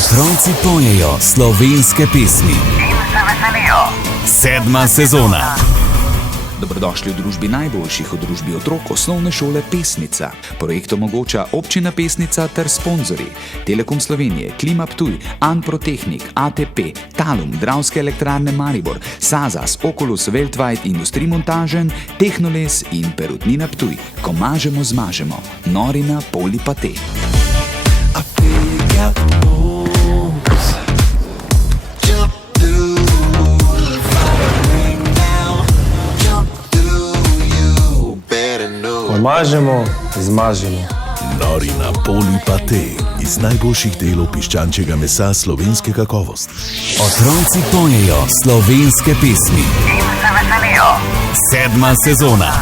Otroci pojejo slovenske pesmi. In se veselijo. 7. sezona. Dobrodošli v družbi najboljših, v družbi otrok osnovne šole Pesnica. Projekt omogoča občina Pesnica ter sponzorji Telekom Slovenije, Klima Ptuj, Anprotehnik, ATP, Talum, Dravske elektrarne Maribor, Sazas, Oculus, Weltweit, Industrimontažen, Tehnoles in Perutnina Ptuj. Ko mažemo, zmažemo. Norina Polipate. Mažemo, zmažemo. Norina Polipate iz najboljših delov piščančjega mesa slovenske kakovosti. Otroci pojejo slovenske pesmi. In se veselijo. 7. sezona.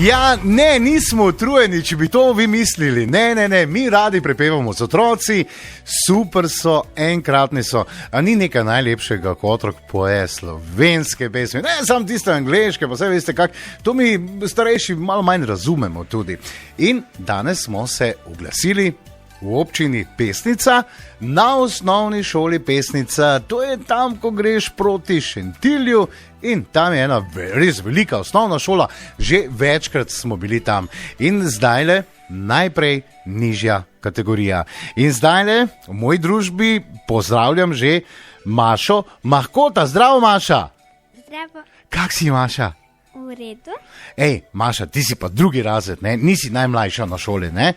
Ja, ne, nismo utrujeni, če bi to vi mislili. Ne, mi radi prepevamo z otroci, super so, enkratni so. A ni nekaj najlepšega, ko otrok poje slovenske pesmi. Ne, samo tiste angleške, pa vse veste kak. To mi starejši malo manj razumemo tudi. In danes smo se oglasili v občini Pesnica, na osnovni šoli Pesnica. To je tam, ko greš proti Šentilju in tam je ena res velika osnovna šola. Že večkrat smo bili tam. In zdajle najprej nižja kategorija. In zdajle v moji družbi pozdravljam že Mašo Mahkota. Zdravo, Maša! Zdravo, Kak si, Maša? v redu. Ej, Maša, ti si pa drugi razred, ne? Nisi najmlajša na šoli, ne?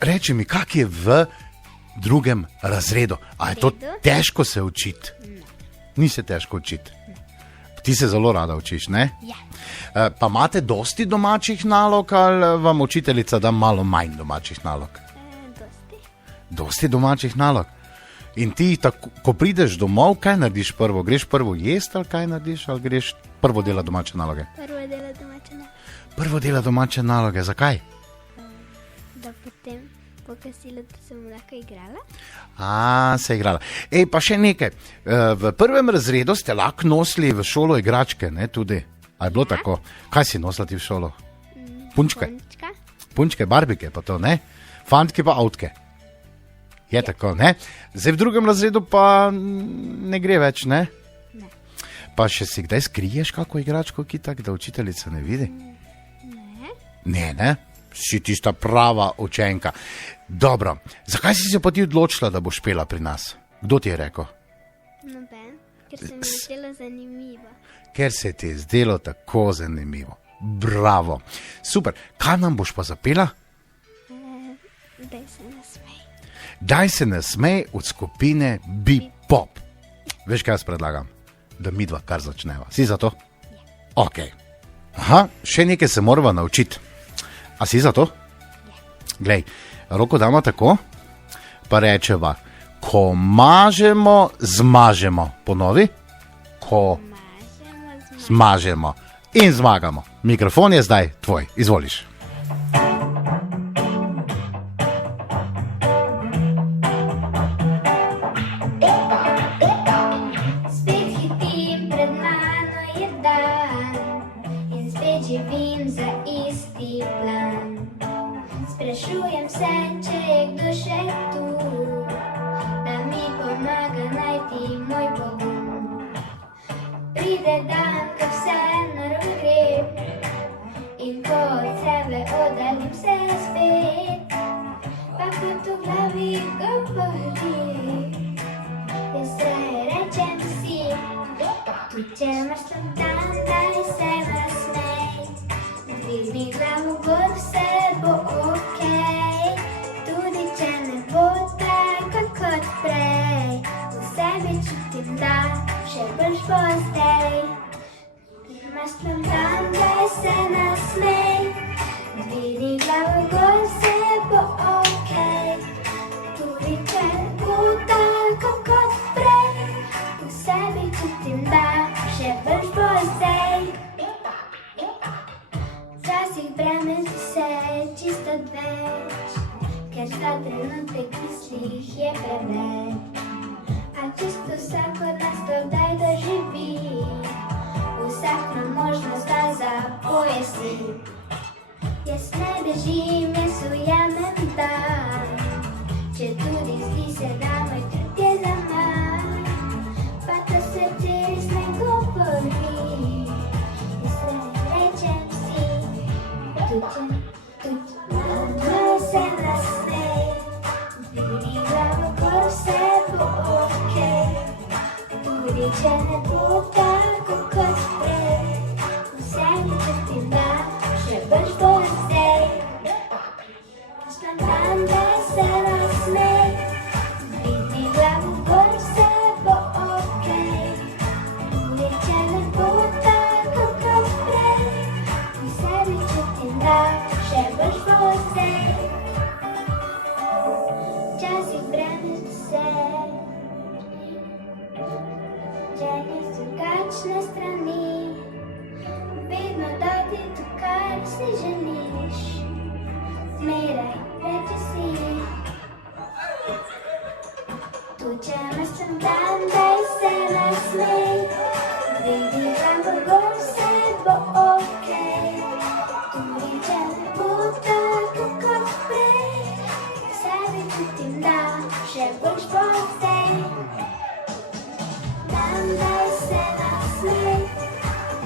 Reči mi, kak je v drugem razredu? A je to Redu. težko se učiti? Ni se težko učiti. Ti se zelo rada učiš, ne? Ja. Pa imate dosti domačih nalog ali vam učiteljica da malo manj domačih nalog? Dosti. Dosti domačih nalog. In ti, tako, ko prideš domov, kaj narediš prvo? Greš prvo jesti ali kaj narediš? Ali greš prvo dela domače naloge? Prvo delo domačina, Prvo dela domače naloge, zakaj? da potem po kosilu sem lahko igrala. Se je igrala. Ej, pa še nekaj. V prvem razredu ste lahko nosili v šolo igračke, ne, tudi. A je bilo tako? Kaj si nosila ti v šolo? Punčke? Punčka. Punčke, barbike pa to, ne? Fantke pa avtke. Je tako, ne? Zdaj v drugem razredu pa ne gre več, ne? Ne. Pa še si kdaj skriješ kako igračko, ki tak, da učiteljica ne vidi? Ne? Si tista prava učenka. Dobro, zakaj si se pa ti odločila, da boš pela pri nas? Kdo ti je rekel? Noben, ker se mi je zdelo zanimivo. Ker se ti je zdelo tako zanimivo. Bravo. Super, kaj nam boš pa zapela? Daj se nasmej. Daj se nasmej od skupine Bipop. Veš, kaj jaz predlagam? Da mi dva kar začneva. Si za to? Ok. Aha, še nekaj se morava naučiti. A si za to? Glej, roko damo tako, pa rečeva, ko mažemo, zmažemo. Ponovi. Ko Mažemo, zmažemo in zmagamo. Mikrofon je zdaj tvoj, izvoliš. Spet hitim, pred mano je dan in spet živim za isti plan. Sprašujem se, če je kdo še tu, da mi pomaga najti moj pogum. Pride dan, ko vse narobe gre in ko od sebe oddaljim se spet, pa kot v glavi govori. Jaz se rečem si, tudi če imaš slab dan, daj se nasmej. Dvigni glavo gor, vse bo okej. Tudi če ne bo tako kot prej, v sebi čutim, da še boljš bo zdaj. Imaš slab dan, daj se nasmej. Dvigni glavo gor, vse bo okej. Tudi če ne bo tako kot prej, v sebi čutim, da še boljš bo zdaj. Včasih breme zdi se čisto odveč, ker za trenutek mislih je preveč. A čisto vsak od nas to kdaj doživi, vsak ima možnost, da zapoje si. Jaz ne bežim, jaz ujamem dan, če tudi zdi se, da moj trud je zaman, pa to srce res ne govori. Jaz rečem si, malo se nasmej, dvigni glavo, ko vse bo okej. Tudi če ne bo tako kot prej, vse mi čutim, da še boš bolj zdaj. Spontan, da se nasmej, dvigni glavo, ko vse bo okej. Tudi če ne bo tako kot prej, vse mi čutim, da še boš bolj zdaj. Včasih breme se, želje so drugačne strani, vedno dati to, kar si želiš, zmeraj reči si. Tučemo sem dan, daj se nasmej, vidi kam bo vse bo okej. Tudi če ne bo tako kot prej, vse mi čutim, da še boš bolj zdaj. Dan, daj se nasmej,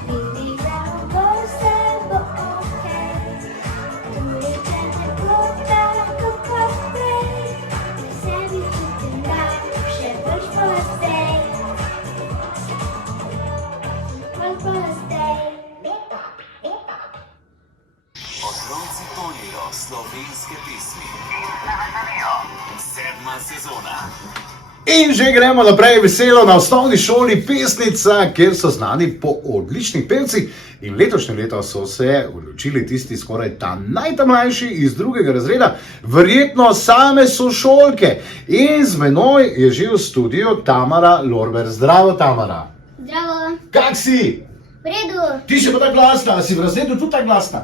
vidi kam bo vse bo okej. Tudi če ne bo tako kot prej, vse mi čutim, da še boš bolj zdaj. Bolj zdaj. Otroci pojejo slovenske pesmi. Sedma sezona. In že gremo naprej veselo na osnovni šoli Pesnica, kjer so znani po odličnih pevcih. In letošnje leto so se odločili tisti skoraj ta najmlajši iz 2. razreda, verjetno same sošolke. In z menoj je že v studiu Tamara Lorber. Zdravo, Tamara. Zdravo. Kak si? V redu. Ti si pa tako glasna, a si v razredu tudi tako glasna?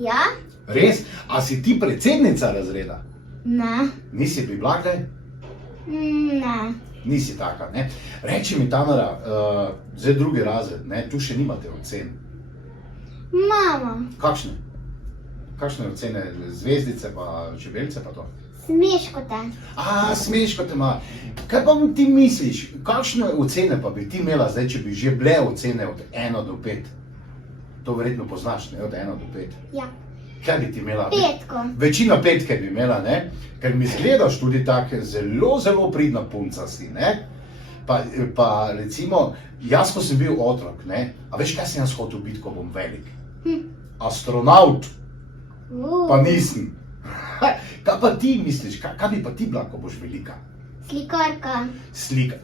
Ja? Res? A si ti predsednica razreda? Ne. Nisi pri blagaj? Ne. Nisi taka, ne? Reči mi, Tamara, zdaj 2. razred, ne? Tu še nimate ocen. Mama, Kakšne? Kakšne ocene? Zvezdice pa čebelce pa to? smeškote. A, smeško te ima. Kaj pa ti misliš? Kakšne ocene pa bi ti imela zdaj, če bi že bile ocene od 1 do 5? To verjetno poznaš, ne? Od 1 do 5. Ja. Kaj bi ti imela? Petko. Večina 5 bi imela, ne? Ker mi izgledaš tudi tako zelo, zelo pridna punca si, ne? Pa recimo, jaz ko sem bil otrok, ne? A veš, kaj sem jaz hotel biti, ko bom velik? Astronaut. Pa nisem. Kaj pa ti misliš? Kaj bi pa ti bila, ko boš velika? Slikarka.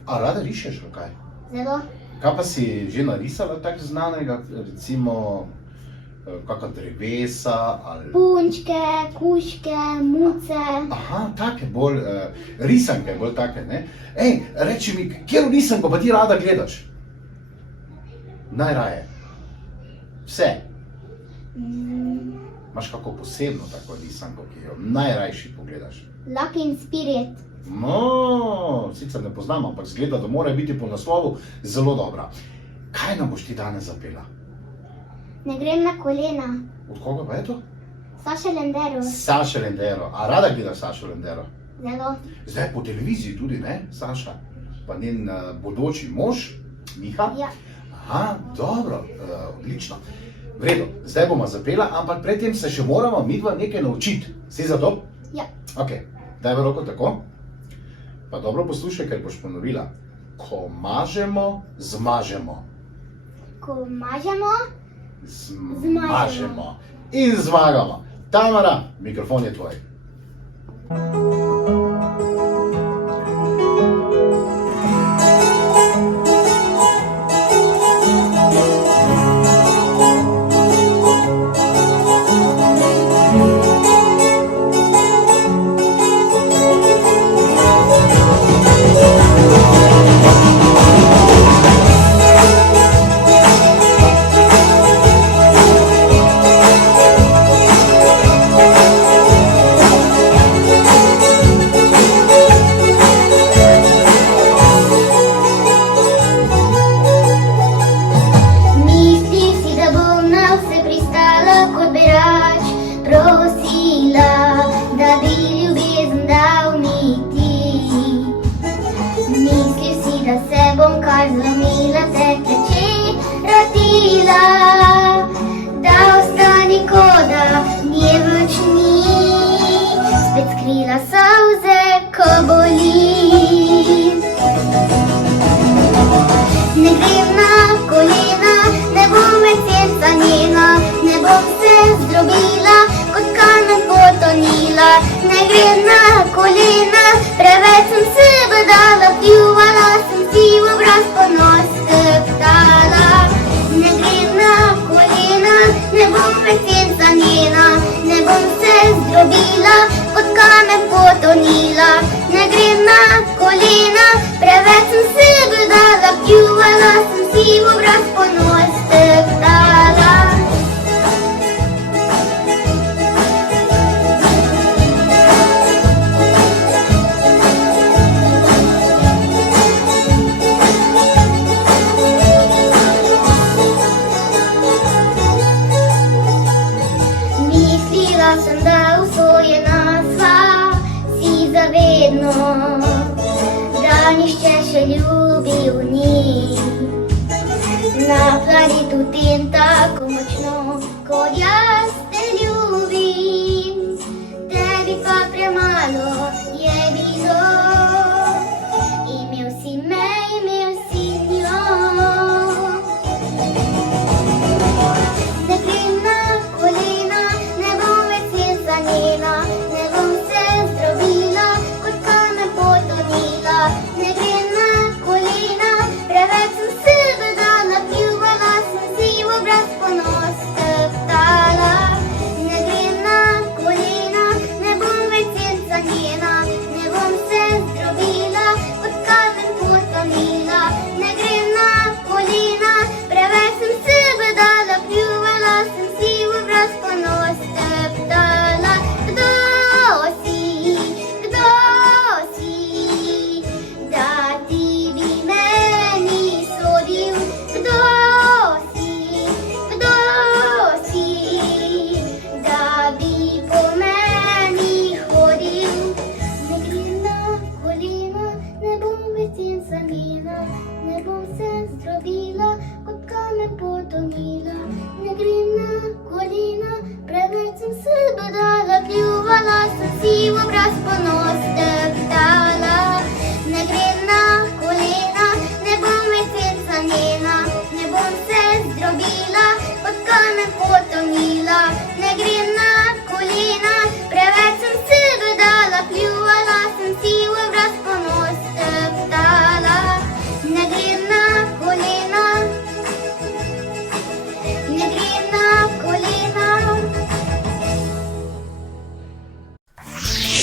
A rada rišeš, ali kaj? Zelo. Kaj pa si že narisala tako znanega, recimo kakšna drevesa ali... Punčke, kuške, muce. Aha, take bolj, risanke bolj take, ne? Ej, reči mi, kjer risanko pa ti rada gledaš? Najraje. Vse. Imaš kako posebno tako risanko, ki jo najrajši pogledaš? Lucky in Spirit. No, sicer ne poznam, ampak zgleda, da mora biti po naslovu zelo dobra. Kaj nam boš ti danes zapela? Ne grem na kolena. Od koga pa je to? Saša Lendero. Saša Lendero. A rada gledaš Sašo Lendero? Zelo. Zdaj po televiziji tudi, ne, Saša? Pa njen bodoči mož, Miha? Ja. Aha, dobro, odlično. V redu, zdaj bomo zapela, ampak predtem se še moramo midva nekaj naučiti. Si za to? Ja. Ok, daj v roko tako. Pa dobro poslušaj, ker boš ponovila. Ko mažemo, zmažemo. Ko mažemo, Zmažemo. In zmagamo. Tamara, mikrofon je tvoj. da se bom kar zlomila, te kleči rodila. Da ostani koda, nje več ni, spet skrila solze, ko boli. Ne grem na kolena, ne bom več senca njena, ne bom se zdrobila, kot kamen potonila. Ne grem na kolena, preveč sem se badala, pljuvala sem si v obraz ponos teptala. Ne grem na kolena, ne bom več senca njena, ne bom se zdrobila, kot kamen potonila. Ne grem na kolena, preveč sem se badala, pljuvala sem si v obraz ponos teptala. Mislila sem, da usvojena sva si zavedno, da nišče še ljubil ni. Na planetu tem tako močno, kot jaz te ljubim, tebi pa premalo je bilo. Imel si me, imel si njo. Ne grem na kolena, ne bom več senca njena, ne bom se zdrobila, kot kamen potonila. Ne grem na kolena, preveč sem se badala, pljuvala sem si v obraz ponos teptala. Ne grem na kolena, ne bom več senca njena, ne bom se zdrobila, kot kamen potonila. Ne grem na kolena, preveč sem se badala, pljuvala sem si v obraz ponos teptala. Kdo si, da ti bi meni sodil? Kdo si, da bi po meni hodil? Ne grem na kolena, ne bom več senca njena, ne bom se zdrobila, kot kamen potonila. Ne grem na kolena, preveč sem se badala, pljuvala sem si v obraz ponos teptala. Ne grem na kolena, ne bom več senca njena, ne bom se zdrobila, kot kamen potonila. Ne grem na kolena, preveč sem se badala, pljuvala sem si v obraz ponos teptala. Ne grem na kolena, ne grem na kolena.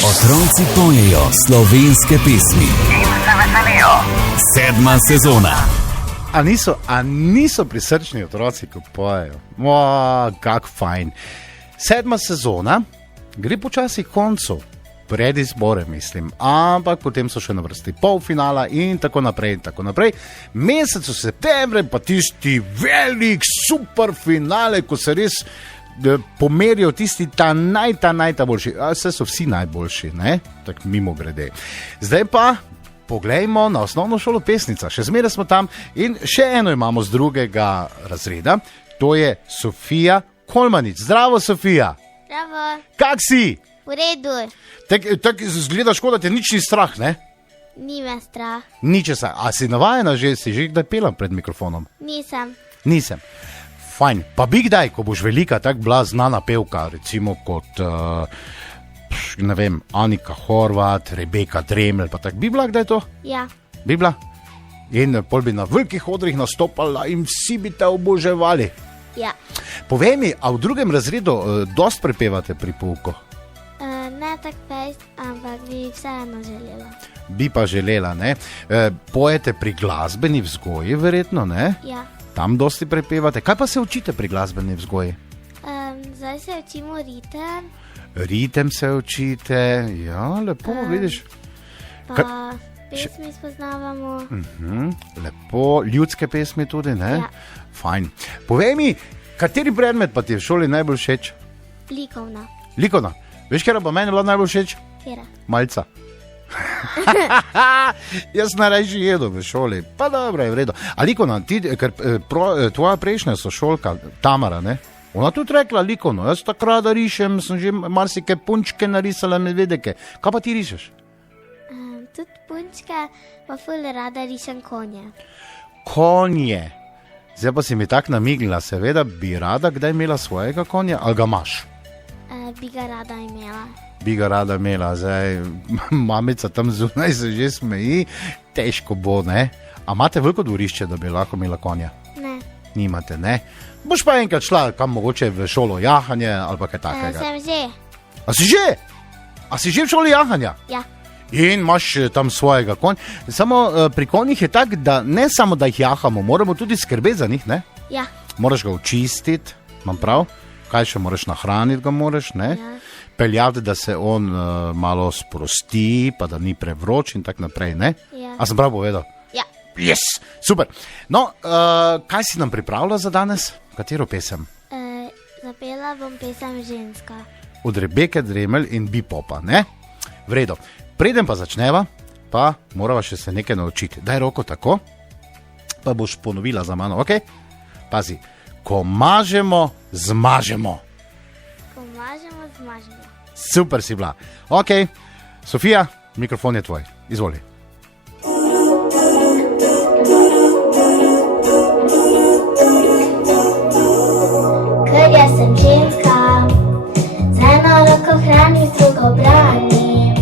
Otroci pojejo slovenske pesmi. In se veselijo. 7. sezona. A niso prisrčni otroci, ko pojejo? Kak fajn. 7. sezona gre počasi k koncu, pred izbore mislim, ampak potem so še na vrsti polfinala in tako naprej in tako naprej. Mesecu septembra pa tisti velik super finale, ko se res pomerijo tisti ta najboljši. Vse so vsi najboljši, ne? Tak mimo grede. Zdaj pa poglejmo na osnovno šolo Pesnica. Še zmeraj smo tam in še eno imamo z 2. razreda. To je Sofija Kolmanič. Zdravo, Sofija. Bravo, Kak si? v redu, Tak zgleda škoda, te nič ni strah, ne? ni me strah, Ničesa. A si navajena že, si že kdaj pela pred mikrofonom? nisem. Nisem. Fajn. Pa bi kdaj, ko boš velika, tak bila znana pevka, recimo kot, ne vem, Anika Horvat, Rebeka Dremelj, pa tak, bi bila kdaj to? Ja, Bi bila? In pol bi na velikih odrih nastopala in vsi bi te oboževali. ja. Povej mi, a v 2. razredu dost prepevate pri pouku? Ne tak fejst, ampak bi vseeno želela. Bi pa želela, ne? Pojete pri glasbeni vzgoji, verjetno, ne? Ja, Tam dosti prepevate. Kaj pa se učite pri glasbeni vzgoji? zdaj se učimo ritem, Ritem se učite, ja, lepo, vidiš. pa pesmi spoznavamo. Lepo, ljudske pesmi tudi, ne? Ja. Fajn. Povej mi, kateri predmet pa ti je v šoli najbolj všeč? Likovna, Likovna. Veš, kera pa meni je bila najbolj všeč? kera. Malca. Jaz najrajši jedel v šoli, pa dobro je v redu. A Likona, ti, tvoja prejšnja sošolka, Tamara, ne? Ona tudi rekla, Likono, jaz takrat da rišem, sem že marsike punčke narisala, medvedeke. Kaj pa ti rišeš? Tudi punčke, pa ful rada rišem konje. Konje. Zdaj pa si mi tako namignila, seveda bi rada kdaj imela svojega konja, ali ga imaš? Bi ga rada imela. Bi ga rada imela, zdaj mamica tam zunaj se že smeji, težko bo, ne? A imate veliko dvorišče, da bi lahko imela konja? Ne. Nimate, ne? Boš pa enkrat šla, kam mogoče v šolo jahanje ali pa kaj takega. Sem že. A si že? A si že v šoli jahanja? Ja. In imaš tam svojega konja. Samo pri konjih je tako, da ne samo, da jih jahamo, moramo tudi skrbeti za njih, ne? Ja. Moraš ga očistiti, imam prav? Kaj še moraš nahraniti, ga moraš, ne? Ja. Peljati, da se on malo sprosti, pa da ni prevroč in tako naprej, ne? Ja. A sem prav povedal? Ja. Yes, super. No, kaj si nam pripravila za danes? Katero pesem? Zapela bom pesem Ženska. Od Rebeke Dremelj in Bipopa, ne? V redu. Preden pa začneva, pa morava še se nekaj naučiti. Daj roko tako, pa boš ponovila za mano, ok? Pazi, ko mažemo, zmažemo. Ko mažemo, zmažemo. Super si bila. Ok, Sofija, mikrofon je tvoj. Izvoli. Ker jaz sem ženska, z eno roko hranim, z drugo branim.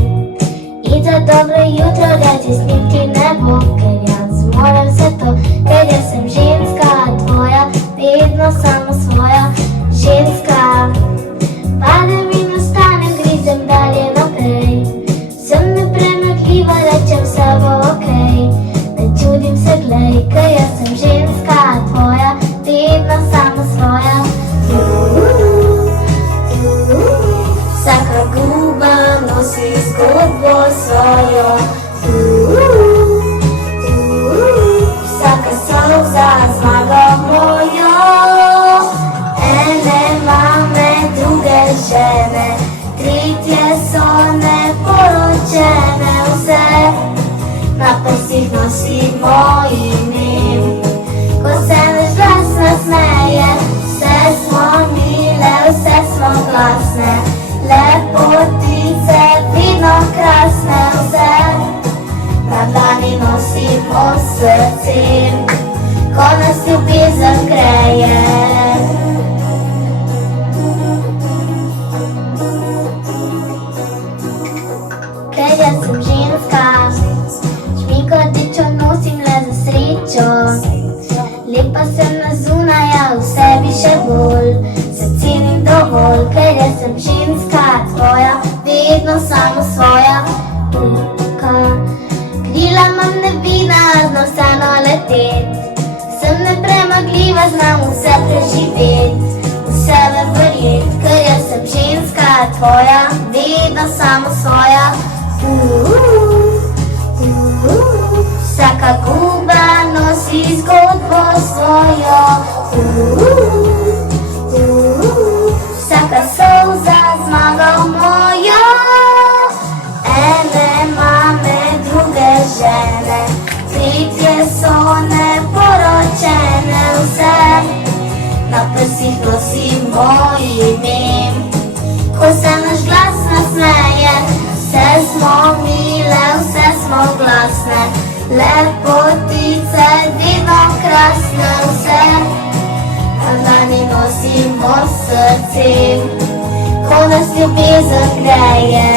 In za dobro jutro reči s njim ti ne bo, ker jaz zmorem vse to. Ker jaz sem ženska, tvoja, vedno samo svoja. Ženska, padem in ostanem, grizem dalje naprej. Sem nepremakljiva, rečem vse bo okej. Ne čudim se, glej, ker jaz sem ženska, tvoja, vedno samo svoja. Vsaka guba nosi zgodbo svojo. Vsaka solza zmaga mojo. Ene mame, druge žene, tretje so neporočene. Vse na prsih nosimo ime. Ko se naš glas nasmeje, vse smo mile, vse smo glasne. Lepotice, vidno krasne, vse na dlani nosimo srce, ko nas ljubezen greje. Ker jaz sem ženska, šminko rdečo nosim le za srečo. Lepa sem na zunaj, a v sebi še bolj se cenim dovolj. Ker jaz sem ženska, tvoja, vedno samo svoja. Krila imam nevina, znam vseeno letet. Sem nepremagljiva, znam vse preživet, vse me verjet. Ker jaz sem ženska, tvoja, vedno samo svoja. Vsaka guba nosi zgodbo svojo. Vsaka solza zmaga mojo. Ene mame, druge žene, tretje so neporočene. Vse na prsih nosimo ime. Ko se naš glas nasmeje, vse smo mile, vse smo glasne. Lepotice, vedno krasne, vse na dlani nosimo srce, ko nas ljubezen greje.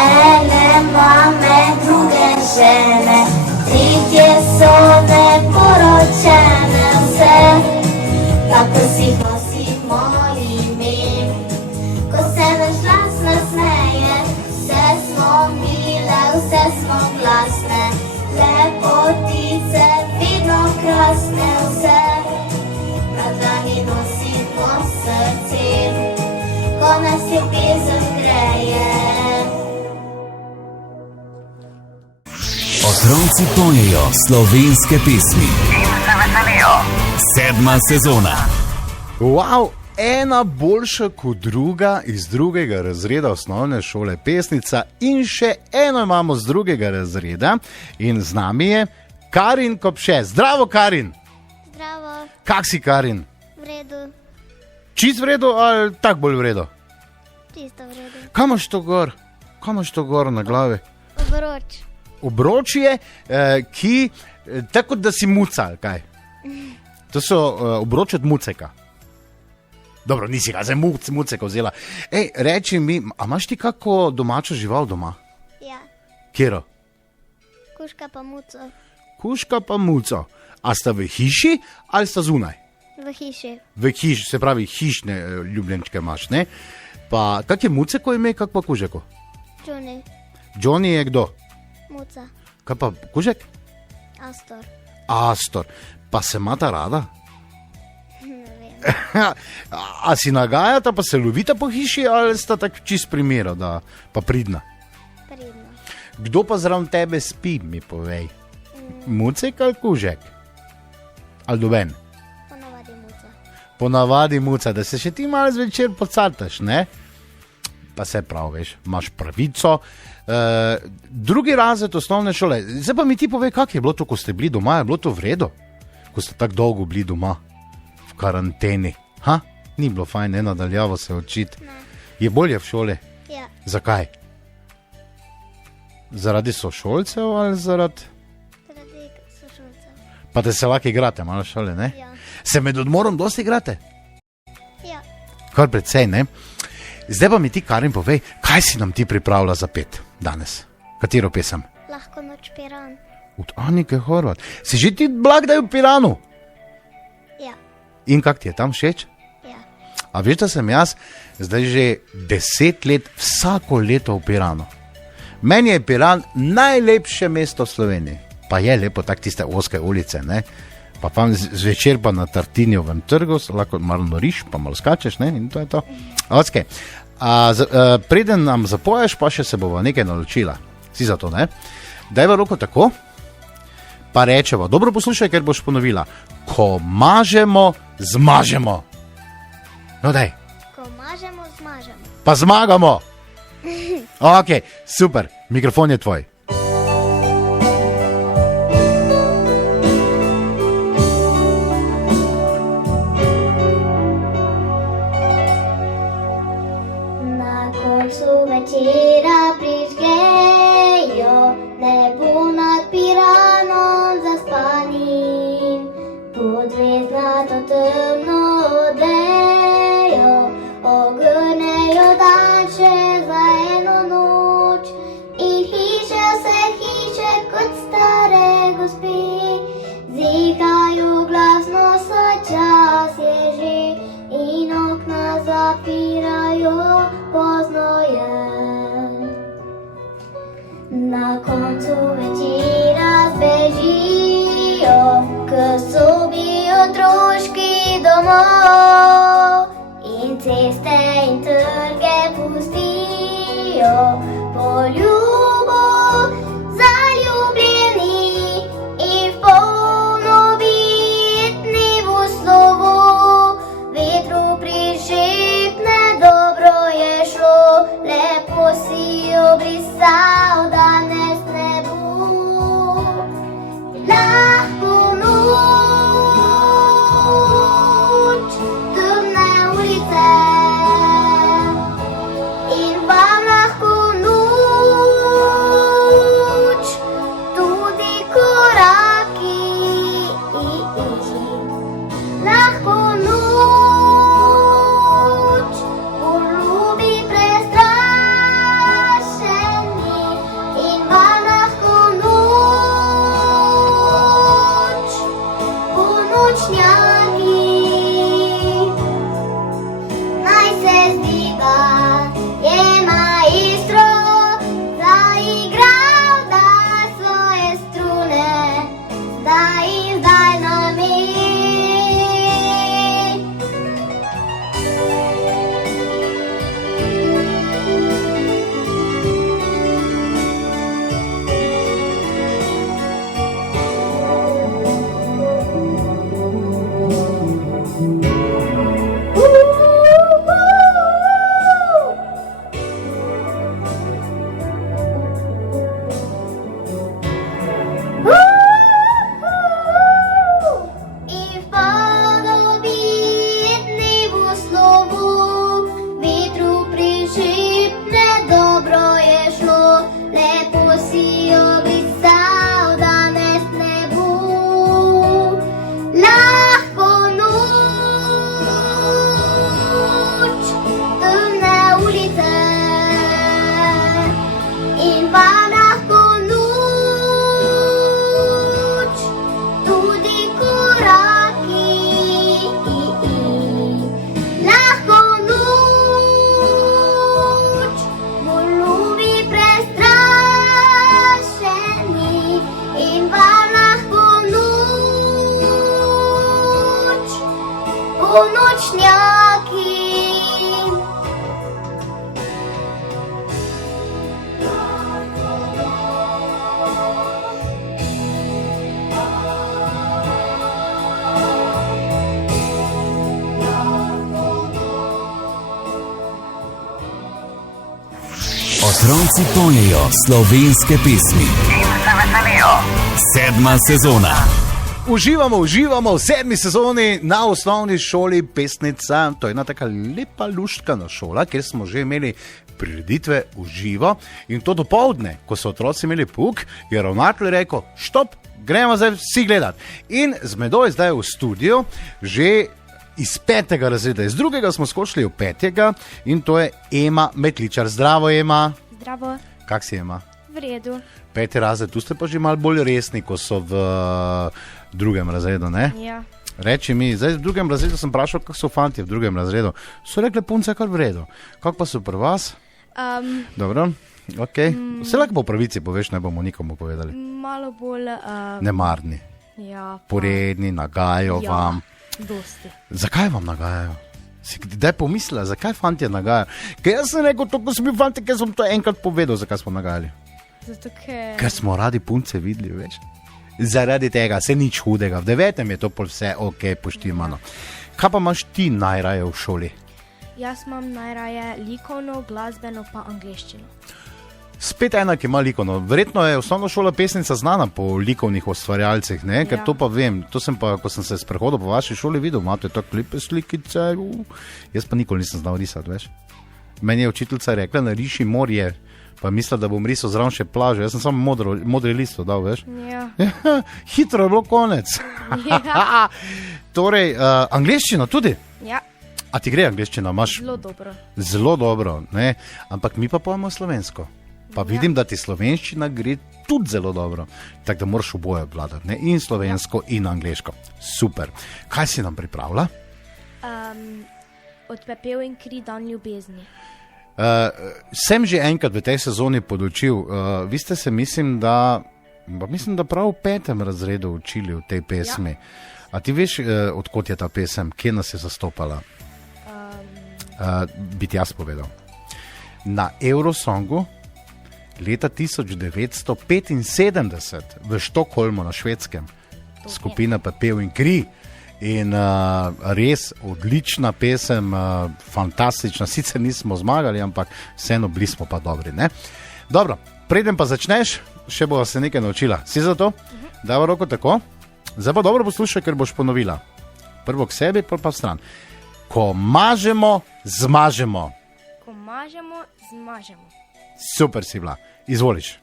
Ene mame, druge žene, tretje so neporočene. Vse na prsih nosimo ime. Ko se naš glas nasmeje, vse smo mile, vse smo glasne. Lepotice, vidno krasne, vse na dlani nosimo srce, ko nas ljubezen greje. Otroci pojejo slovenske pesmi. In se veselijo. 7. sezona. Wow, ena boljša kot druga iz drugega razreda osnovne šole Pesnica in še eno imamo z drugega razreda in z nami je Karin Kopše. Zdravo, Karin! Zdravo, Kak si, Karin? v redu, Čist v redu ali tak bolj v redu? čisto v redu. Kaj imaš to gor? Kaj imaš to gor na glavi? Obroč. Obročje, ki tako da si muca, ali kaj? To so obroč od muceka. Dobro, nisi ga za muceka vzela. Ej, reči mi, a imaš ti kako domačo žival doma? Ja, Kjero? kuška pa muco Kuška pa muco. A sta v hiši ali sta zunaj? v hiši. V hiši, se pravi hišne ljubljenčke imaš, ne? Pa kak je muceko ime, kak pa kužeko? Čuni, Johnny je kdo? muca, Kaj pa kužek? Astor. Astor. Pa se imata rada? Ne vem. A si nagajata, pa se lovita po hiši, ali sta tako čist primera, da pa pridna? Pridno. Kdo pa zraven tebe spi, mi povej? Mucek ali kužek? Ali doben? Ponavadi muca. Ponavadi muca, da se še ti malo zvečer pocataš, ne? Pa se prav, veš, imaš pravico. Drugi razred osnovne šole. Zdaj pa mi ti povej, kak je bilo to, ko ste bili doma? Je bilo to v redu? Ko ste tako dolgo bili doma? V karanteni. Ha? Ni bilo fajn, ne nadaljavo se učiti. Ne. Je bolje v šoli? Ja, Zakaj? Zaradi sošolcev ali zaradi... zaradi sošolcev. Pa da se lahko igrate, malo šole, ne? Ja. Se med odmorom dosti igrate? Ja, Kar precej, ne? Zdaj pa mi ti, Karin, povej, kaj si nam ti pripravila za pet danes? Katero pesem? lahko noč Piran. Od Anike Horvat. Si že ti blagdaj v Piranu? Ja, In kak ti je tam všeč? ja, A veš, da sem jaz zdaj že 10 let vsako leto v Piranu. Meni je Piran najlepše mesto v Sloveniji. Pa je lepo, tako tiste ozke ulice, ne? Pa zvečer pa na Tartinjevem trgu, lahko malo noriš, pa malo skačeš, ne? In to je to. Okay. Preden nam zapoješ, pa še se bova nekaj naučila. Si za to, ne? Dajva roko tako, pa rečeva, dobro poslušaj, ker boš ponovila. Ko mažemo, zmažemo. No daj, ko mažemo, zmažemo. pa zmagamo. Ok, super, mikrofon je tvoj. Na koncu večera prižgejo nebo nad Piranom zaspanim. Pod zvezdnato temno odejo ogrnejo dan še za eno noč. In hiše, vse hiše kot stare gospe zihajo glasno, saj čas je že in okna zapirajo, pozno je. Na koncu večera zbežijo k sobi otroški domov in ceste in trge pustijo poljubo zaljubljeni in v polnovitni v slovu vetru prišepne, dobro je šlo, lepo si obrisal danes ne bo. polnočnjaki. Otroci pojejo slovenske pesmi. In se veselijo. 7. sezona. Uživamo v 7. sezoni na osnovni šoli Pesnica. To je ena taka lepa luštkana šola, kjer smo že imeli prireditve v živo. In to dopoldne, ko so otroci imeli pouk, je ravnatelj rekel: "Štop, gremo zdaj vsi gledati." In z menoj je zdaj v studiu že iz 5. razreda, iz 2. smo skočili v 5. in to je Ema Metličar. Zdravo, Ema. Zdravo, Kak si, Ema? v redu. 5. razred, tu ste pa že malo bolj resni, ko so v 2. razredu, ne? Ja. Reči mi, zdaj v 2. razredu sem vprašal, kako so fanti v 2. razredu. So rekli, punce kar v redu. Kako pa so pri vas? Dobro, ok. Vse lahko po pravici poveš, ne bomo nikomu povedali. Malo bolj. Nemarni, Ja, poredni, nagajajo vam. dosti. Zakaj vam nagajajo? Si kdaj pomislila, zakaj fanti nagajajo? Ker jaz sem rekel, to, ko sem bil fanti, ker sem to enkrat povedal, zakaj smo nagajali. Zato, ker. Ker smo radi punce videli, veš. Zaradi tega, se nič hudega. V 9. je to pol vse ok, poštimano. Kaj pa imaš ti najraje v šoli? Jaz imam najraje likovno, glasbeno pa angleščino. Spet ena, ki ima likovno. Verjetno je osnovna šola Pesnica znana po likovnih ustvarjalcih, ne? Ker Ja. to pa vem. To sem pa, ko sem se sprehodil po vaši šoli, videl, imate tako lepe slikice. Jaz pa nikoli nisem znal risati, veš. Meni je učiteljica rekla, nariši morje, pa mislila, da bom risal zraven še plažo. Jaz sem samo modri list dal, veš. Ja. Hitro je bilo konec. Ja. Torej, angleščina tudi. Ja, A ti gre angleščina? Imaš zelo dobro. zelo dobro, ne? Ampak mi pa pojemo slovensko. Pa vidim, da ti slovenščina gre tudi zelo dobro. Tako da moraš oboje obvladati, ne? In slovensko, in angleško. Super. Kaj si nam pripravila? Od pepel in kri dan ljubezni. Sem že enkrat v tej sezoni podučil. Vi ste se, mislim, da prav v 5. razredu učili v tej pesmi. A ti veš, odkot je ta pesem, kje nas je zastopala? Bi ti jaz povedal. Na Eurosongu leta 1975 v Štokholmu na Švedskem, skupina Pepel in kri. In res odlična pesem, fantastična. Sicer nismo zmagali, ampak vseeno bili smo pa dobri, ne? Dobro, preden pa začneš, še bova se nekaj naučila. Si za to? Dava roko tako. Zdaj pa dobro poslušaj, ker boš ponovila. Prvo k sebi, pa v stran. Ko mažemo, zmažemo. Ko mažemo, zmažemo. Super si bila. Izvoliš.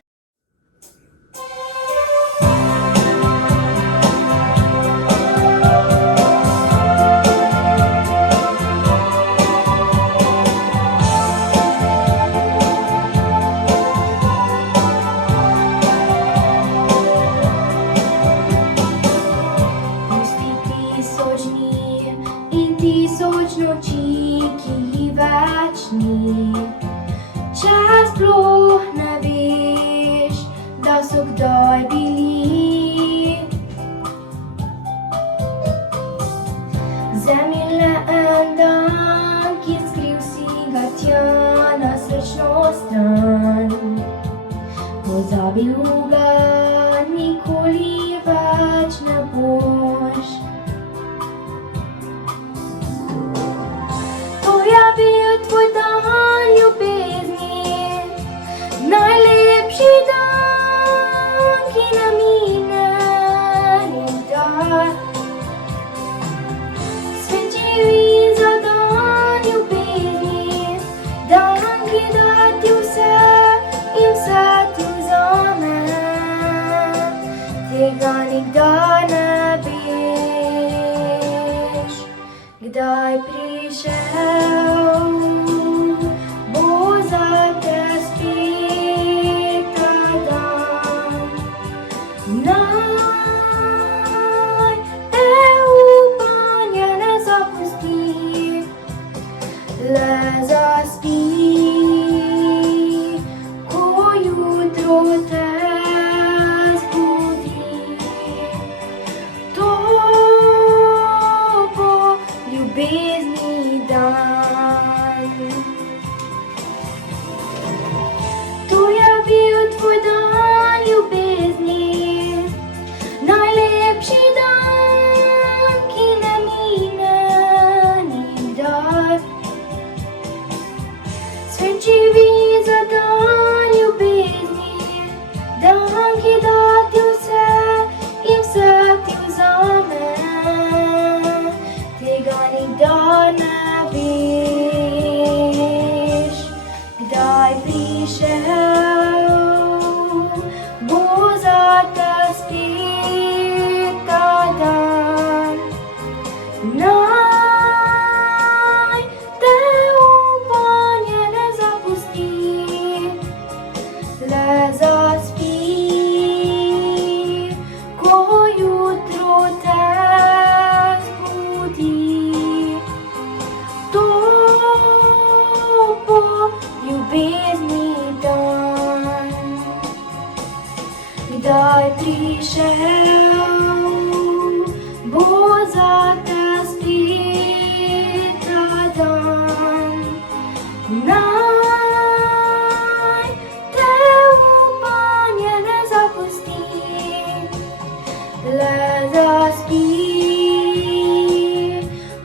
Pusti tisoč dni in tisoč noči, ki jih več ni. Čas sploh ne veš, da so kdaj bili. Zemlji le en dan, ki skril si ga tja na srčno stran. Pozabil ga nikoli več ne boš. To je bil tvoj dan ljubezni, najlepši dan, ki nam mine in dar. Svet živi za dan ljubezni, dan, ki da ti vse in vse ti vzame. Tega nikdar ne veš, kdaj prišel bo zate spet ta dan. Naj te upanje ne zapusti, le zaspi, ko jutro te zbudi. To bo ljubezen prišel, bo zate spet ta dan. Naj te upanje ne zapusti, le zaspi,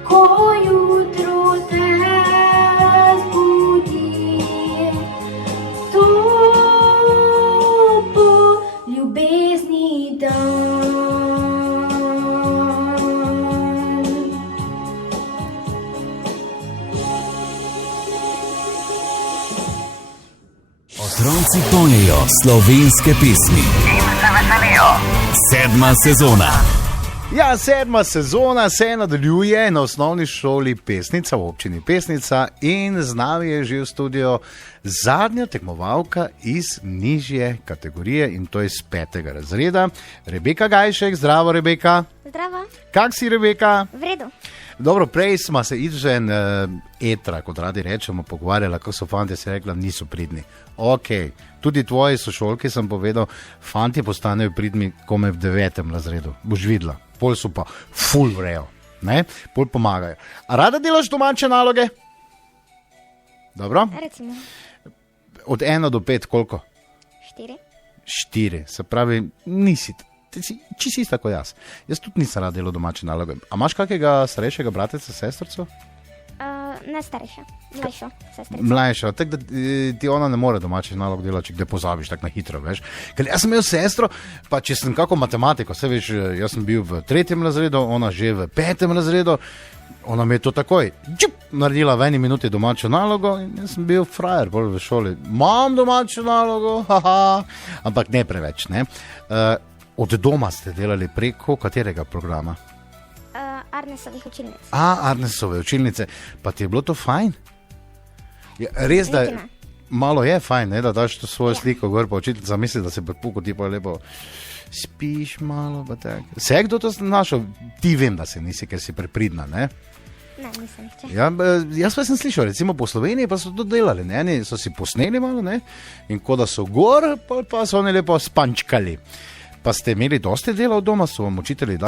ko jutro te zbudi. To bo ljubezni dan. Otroci pojejo slovenske pesmi. In se veselijo. 7. sezona. Ja, 7. sezona se nadaljuje na osnovni šoli Pesnica v občini Pesnica in z nami je že v studiu zadnja tekmovalka iz nižje kategorije in to je iz 5. razreda. Rebeka Gajšek, zdravo Rebeka. Zdravo, Kak si Rebeka? v redu. Dobro, prej smo se izven etra, kot radi rečemo, pogovarjali, kako so fanti, se rekla, niso pridni. Ok, tudi tvoji sošolki sem povedal, fanti postanejo pridni kome v 9. razredu, boš videla, pol so pa ful vrejo, ne, pol pomagajo. A rada delaš domače naloge? Dobro, Recimo od 1 do 5 koliko? 4. 4, se pravi, nisi. Čisto isto kot jaz. Jaz tudi nisem rad delal domače naloge. A imaš kakega starejšega brateca, sestrico? Ne starejša, mlajšo sestrico. Mlajša, tako da ti ona ne more domačih nalog delati, če kde pozabiš tako na hitro, veš. Ker jaz sem imel sestro, pa če sem kako matematiko, se veš, jaz sem bil v 3. razredu, ona že v 5. razredu, ona mi je to takoj naredila v 1 minuti domačo nalogo in jaz sem bil frajer bolj v šoli. Imam domačo nalogo, haha, ampak ne preveč, ne. Od doma ste delali preko katerega programa? Arnesovih učilnic. Arnesove učilnice. Pa ti je bilo to fajn? Ja, res, da Niti ne. malo je fajn, ne, da daš to svojo sliko gor, pa učiteljica misli, da se prepuko ti pa lepo spiš malo, pa tako. Se je kdo to našel? Ti vem, da se nisi, ker si prepridna, ne? Ne, nisem nihče. Ja, jaz pa sem slišal, recimo po Sloveniji pa so to delali, ne, eni so si posneli malo, ne, in ko da so gor, pa so oni lepo spančkali. Pa ste imeli dosti dela od doma, so vam učitelji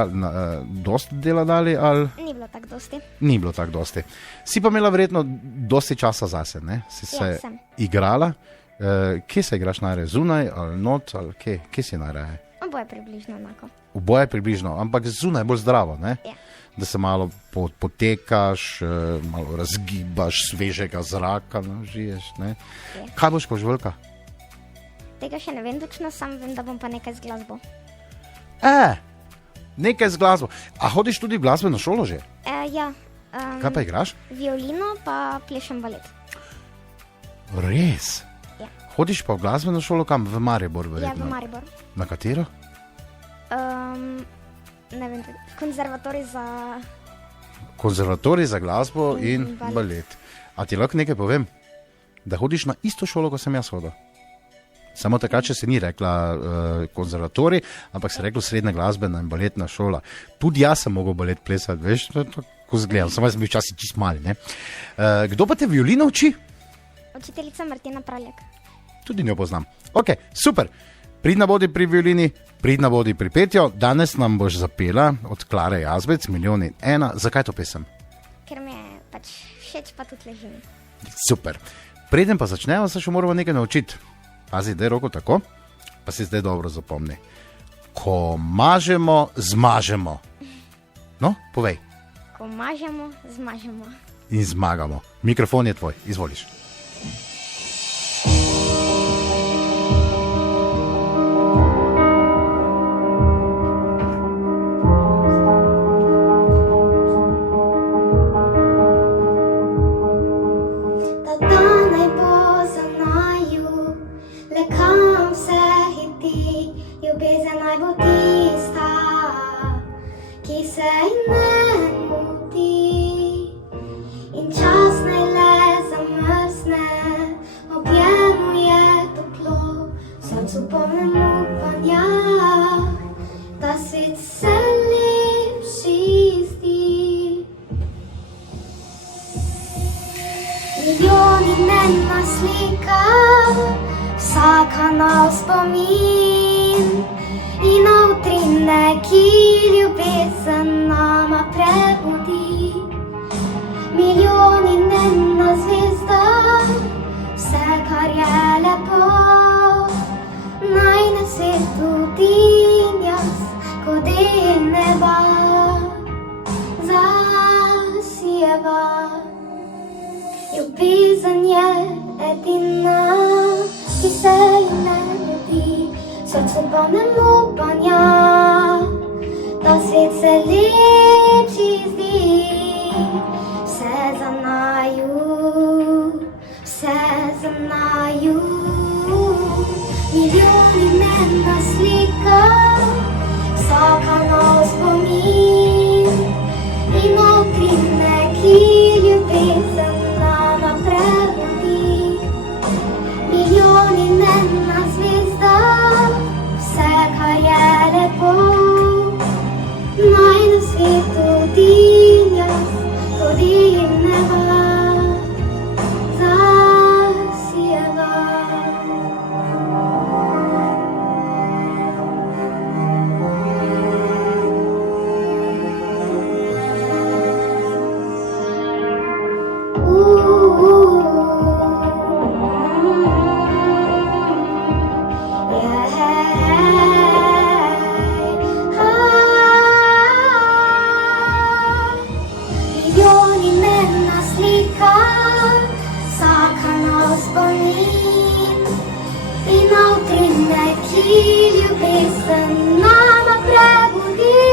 dosti dela dali, ali Ni bilo tako dosti. ni bilo tako dosti. Si pa imela verjetno dosti časa zase, ne? Si se Ja, sem. igrala. Kje se igraš najraje? Zunaj ali not ali kje si najraje? Oboje približno enako. Oboje približno, ampak zunaj je bolj zdravo, ne? Ja. Da se malo potekaš, malo razgibaš, svežega zraka nažiješ, ne? Ja. Kaj boš pa žvelka? Tega še ne vem točno, sam vem, da bom pa nekaj z glasbo. Nekaj z glasbo. A hodiš tudi v glasbeno šolo že? Ja, Kaj pa igraš? violino pa plešem balet. Res? Ja. Hodiš pa v glasbeno šolo kam? V Maribor, Ja, verjetno. v Maribor. Na katero? Ne vem, konzervatorij za... Konzervatorij za glasbo in balet. balet. A ti lahko nekaj povem? Da hodiš na isto šolo, kot sem jaz hodil. Samo takrat, če se ni rekla konzervatorij, ampak se je reklo srednja glasbena in baletna šola. Tudi jaz sem mogel balet plesati, veš, tako zgledam, samo jaz sem bil včasih čist mali, ne. Kdo pa te violino uči? Učiteljica Martina Praljak. Tudi njo poznam. Ok, super. Pridna bodi pri violini, pridna bodi pri petju. Danes nam boš zapela od Klare Jazbec, 1,1. Zakaj to pesem? Ker mi je pač všeč, pa tudi ležim. Super. Preden pa začnemo, se še moramo nekaj naučiti. Pazi, daj roko tako, pa si zdaj dobro zapomni. Ko mažemo, zmažemo. No, povej. Ko mažemo, zmažemo. In zmagamo. Mikrofon je tvoj, izvoliš. Ta dan naj bo za naju, le kam se hiti, ljubezen naj bo tista, ki se ne muti. In čas naj le zamrzne, objemu je toplo, soncu polnem upanja, da svet se lepši zdi. Milijoni dnevna slika, vsaka nov spomin, in notri neki ljubezen nama prebudi. Milijoni dnevna zvezda, vse kar je lepo, naj na svetu din jaz, ko del neba zasijeva. Ljubezen je edina, ki se ji ne ljubi, srce polnem upanja, da svet se lepši zdi. Vse za naju, vse za naju. Milijoni dnevna slika, vsaka nov spomin, in notri neki ljubezen nama prebudi. Milijoni dnevna zvezda, vse kar je lepo, naj na svetu din jaz, ko din neba zasijeva. Milijoni dnevna slika, vsaka nov spomin, in notri neki ljubezen nama prebudi.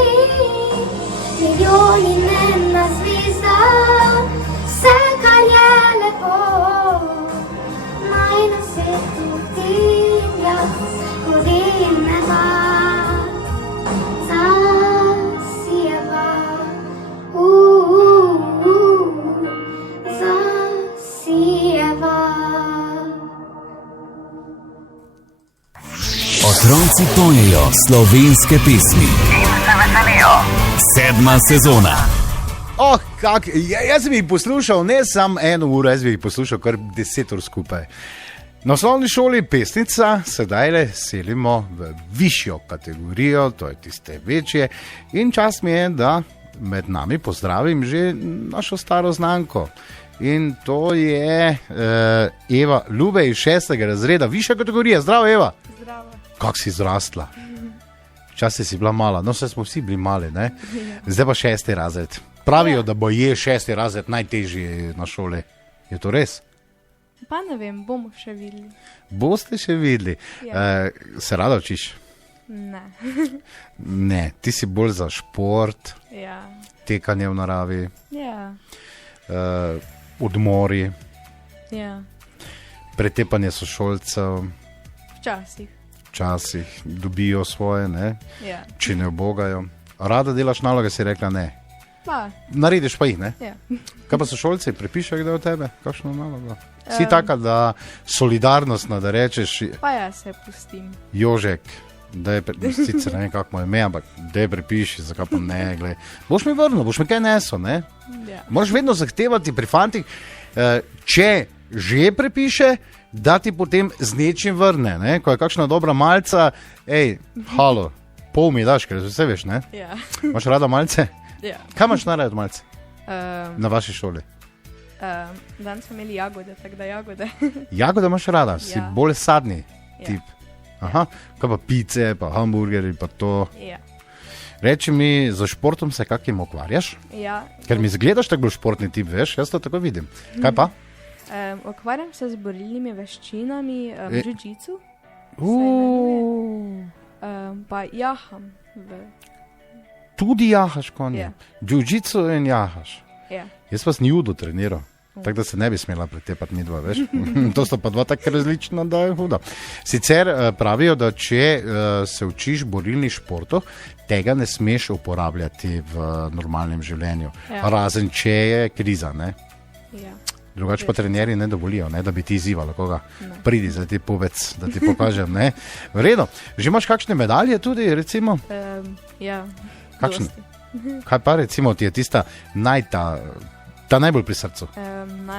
Milijoni dnevna zvezda, vse kar je lepo, naj na svetu din jaz, ko din neba zasijeva. Zasijeva. Otroci pojejo slovenske pesmi. In se veselijo. 7. sezona. Oh, jaz bi jih poslušal ne samo 1 uro, jaz bi jih poslušal kar 10 ur skupaj. Na osnovni šoli Pesnica sedaj le selimo v višjo kategorijo, to je tiste večje, in čas mi je, da med nami pozdravim že našo staro znanko. In to je Eva Lube iz 6. razreda, višja kategorija. Zdravo, Eva. Zdravo. Kako si zrastla? Včasih si bila mala, no, vse smo vsi bili mali, ne? Zdaj pa 6. razred. Pravijo, da bo je 6. razred najtežji na šoli. Je to res? Pa ne vem, bomo še videli. Boste še videli. Ja. Se rada učiš? Ne. Ne, ti si bolj za šport, Ja. tekanje v naravi, Ja. odmori, Ja. pretepanje sošolcev, Včasih. včasih dobijo svoje, ne? Ja. Če ne obogajo. Rada delaš naloge, si rekla ne. Pa, Narediš pa jih, ne? ja. Kaj pa sošolci, prepišejo kdaj od tebe? Kakšno nalogo? Si taka, da solidarnostna, da rečeš, Pa ja se pustim. Jožek, da je, sicer ne vem, kako mu je ime, ampak da je prepiši, zakaj pa ne, glej. Boš mi vrnil, boš mi kaj nesel, ne? Ja. Moraš vedno zahtevati pri fantih, če že prepiše, da ti potem z nečim vrne, ne? Ko je kakšna dobra malca, hej, halo, pol mi daš, ker vse veš, ne? Ja. Imaš rada malce? Ja. Kaj imaš najraje od malce Um, na vaši šoli? Danes smo imeli jagode, tako da jagode. Jagode imaš rada, si Ja. bolj sadni Ja. tip. Aha, kaj pa pice, pa hamburgerji, pa to. Ja. Reči mi, za športom se kakim ukvarjaš? Ja. Ker mi zgledaš tako bolj športni tip, veš, jaz to tako vidim. Kaj pa? Ukvarjam se z borilnimi veščinami, E- jiu-jitsu, Uuu, pa jaham. tudi jahaš konje. Ja. Jiu-jitsu in jahaš. Ja. Jaz pa sem judo treniral. Tako da se ne bi smela pretepati mi dva, veš. To sta pa dva tako različna, da je huda. Sicer pravijo, da če se učiš borilnih športov, tega ne smeš uporabljati v normalnem življenju. Ja. Razen če je kriza, ne. Ja. Drugače pa trenerji ne dovolijo, ne, da bi ti izzivala koga. Ne. Pridi, zdaj ti povec, da ti pokažem, ne. V redu. Že imaš kakšne medalje tudi, recimo? Ja. Kakšne? dosti. Kaj pa recimo ti je tista ta najbolj pri srcu?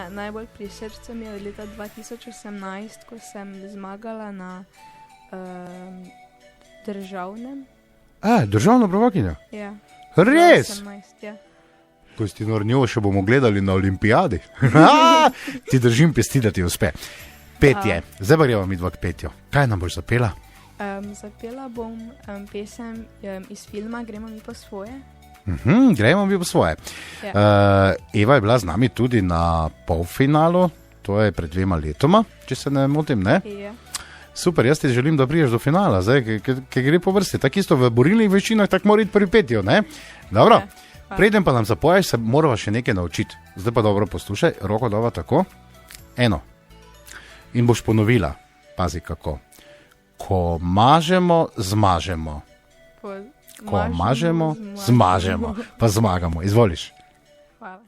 Najbolj pri srcu mi je od leta 2018, ko sem zmagala na državnem. Državno prvakinjo. Ja. Res? 18, ja. Ko si njo še bomo gledali na olimpijadi. Ti držim pesti, da ti uspe. Petje. Zdaj pa gremo mi dva k petju. Kaj nam boš zapela? Zapela bom pesem iz filma Gremo mi po svoje. Gremo mi po svoje. Ja. Eva je bila z nami tudi na polfinalu, to je pred 2 letoma, če se ne motim, ne? Ja. Super, jaz ti želim, da priješ do finala, zdaj, ki gre po vrsti. Tako isto v borilnih veščinah, tako mora iti pri petju, ne? Dobro, preden pa nam zapoješ, se morava še nekaj naučiti. Zdaj pa dobro poslušaj, roko dava tako, eno. In boš ponovila, pazi kako. Ko mažemo, zmažemo. Ko mažemo, zmažemo. Pa zmagamo, izvoliš. Hvala.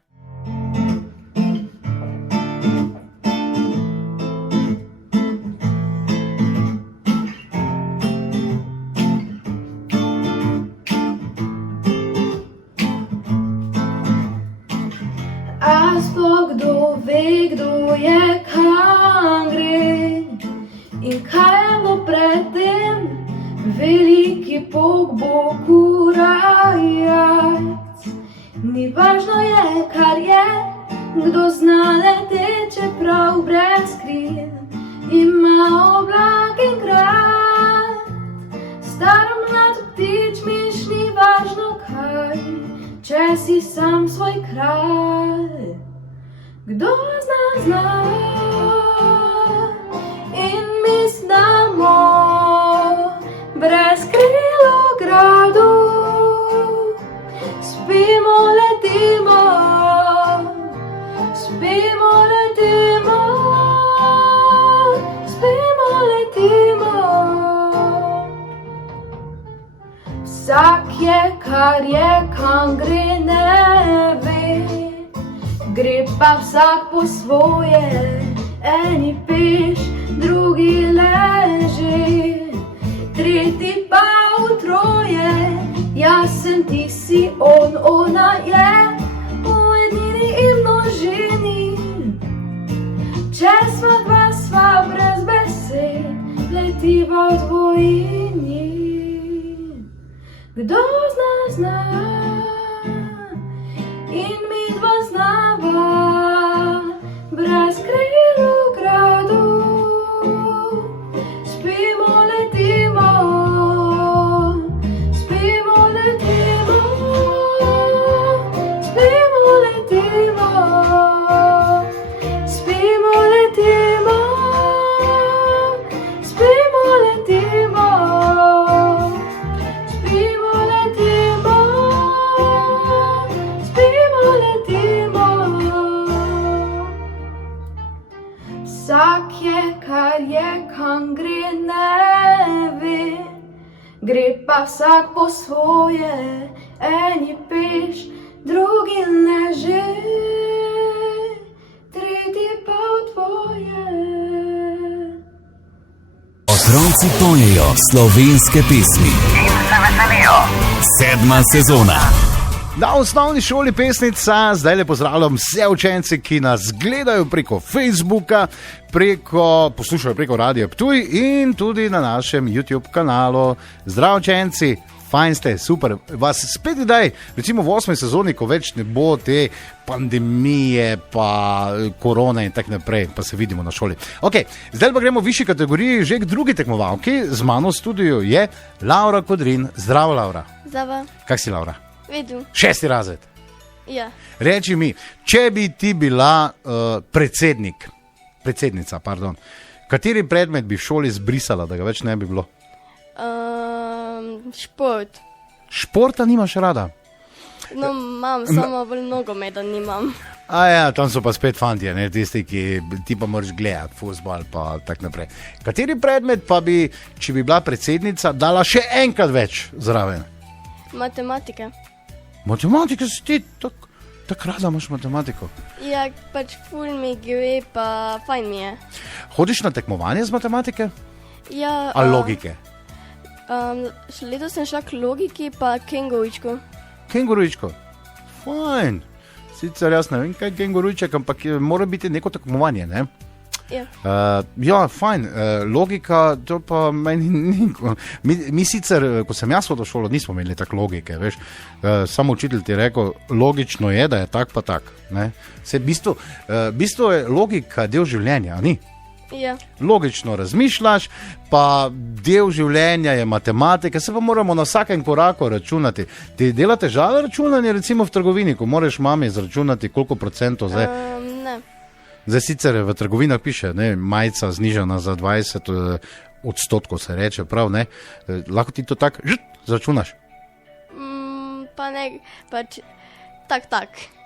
A sploh kdo ve, kdo je Kangren in kaj bo pred tem? Veliki Bog bo kurajec. Ni važno je, kar je, kdo zna leteče čeprav brez kril. Ima oblak in grad, star mlad ptič, miš, ni važno kaj, če si sam svoj kralj. Kdo zna, in mi znamo brez kril v gradu. Spimo, letimo, spimo, letimo, spimo, letimo. Vsak je, kar je, kam gre, ne ve. Gre pa vsak po svoje, eni peš, drugi leže, tretji pa utroje. Jaz sem, ti si, on, ona je, v ednini in množini. Če sva dva, sva brez besed, letiva v dvojini. Kdo zna, in mi dva znava, brez kril v gradu. Spimo, letimo, spimo, letimo, spimo, letimo, spimo, letimo, spimo, letimo, spimo, letimo, spimo, letimo. Vsak je, kar je, kam gre, ne ve. Gre pa vsak po svoje, eni peš, drugi leže, tretji pa v tvoje. Otroci pojejo slovenske pesmi. In se veselijo. 7. sezona. Na osnovni šoli Pesnica zdaj le pozdravljam vse učence, ki nas gledajo preko Facebooka, poslušajo preko Radia Ptuj in tudi na našem YouTube kanalu. Zdrav učenci, fajn ste, super. Vas spet daj, recimo v 8. sezoni, ko več ne bo te pandemije, pa korone in tak naprej, pa se vidimo na šoli. Ok, zdaj pa gremo v višji kategoriji, že k drugi tekmovalki. Z mano v studiu je Laura Kodrin. Zdravo, Laura. Zdravo. Kak si, Laura? Vidim. 6. razred. Ja. Reči mi, če bi ti bila predsednica, kateri predmet bi v šoli zbrisala, da ga več ne bi bilo? Šport. Športa nimaš rada? No, imam, samo bolj nogometa nimam. Ja, tam so pa spet fantje, ne, tisti, ki ti pa moraš gledati fuzbal pa tak naprej. Kateri predmet pa bi, če bi bila predsednica, dala še enkrat več zraven? Matematika. Matematika si ti, tako rada imaš matematiko. Ja, pač ful mi gre, pa fajn mi je. Hodiš na tekmovanje z matematike? Ja. Ali logike? Letos sem šla k logiki, pa kenguričku. Kengurujičko? Fajn. Sicer jaz ne vem, kaj je kengurujček, ampak mora biti neko tekmovanje, ne? Ja, fajn. Logika, to pa meni ni. Mi sicer, ko sem jaz hodil v šolo, nismo imeli tako logike, veš. Samo učitelj ti je rekel, logično je, da je tak pa tak. Ne? Se, bistvo je logika del življenja, ni? Ja. Logično razmišljaš, pa del življenja je matematika, se pa moramo na vsakem koraku računati. Ti dela težave računanje, recimo v trgovini, ko moraš mami izračunati, koliko procentov zdaj. Ne. Zdaj sicer v trgovinah piše, ne, majica znižana za 20%, se reče, prav, ne. Lahko ti to tako zračunaš? Pa ne, pač tak.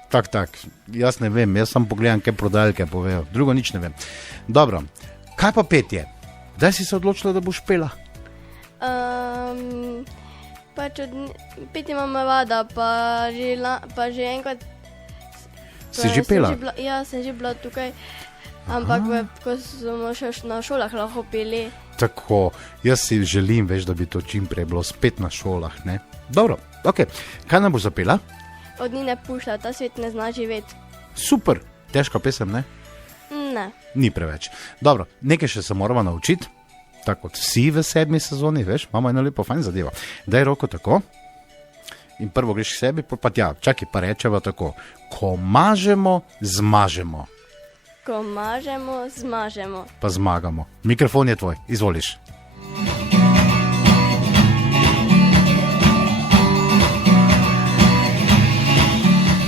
Tak, jaz ne vem, jaz sam pogledam, kaj prodajalke povejo, drugo nič ne vem. Dobro, kaj pa petje? Kdaj si se odločila, da boš pela? Pač peti imam rada, pa že enkrat... Si že pela? Sem že bila tukaj, ampak ko smo še na šolah lahko peli. Tako, jaz si želim, veš, da bi to čim prej bilo spet na šolah, ne? Dobro, ok, kaj nam boš zapela? Od Nine Pušlja, Ta svet ne zna živeti. Super, težka pesem, ne? Ne. Ni preveč. Dobro, nekaj še se moramo naučiti, tako kot vsi v 7. sezoni, veš, imamo eno lepo fajn zadevo. Daj roko tako in prvo greš k sebi, pa tja, čakaj, pa rečeva tako. Ko mažemo, zmažemo. Ko mažemo, zmažemo. Pa zmagamo. Mikrofon je tvoj, izvoliš.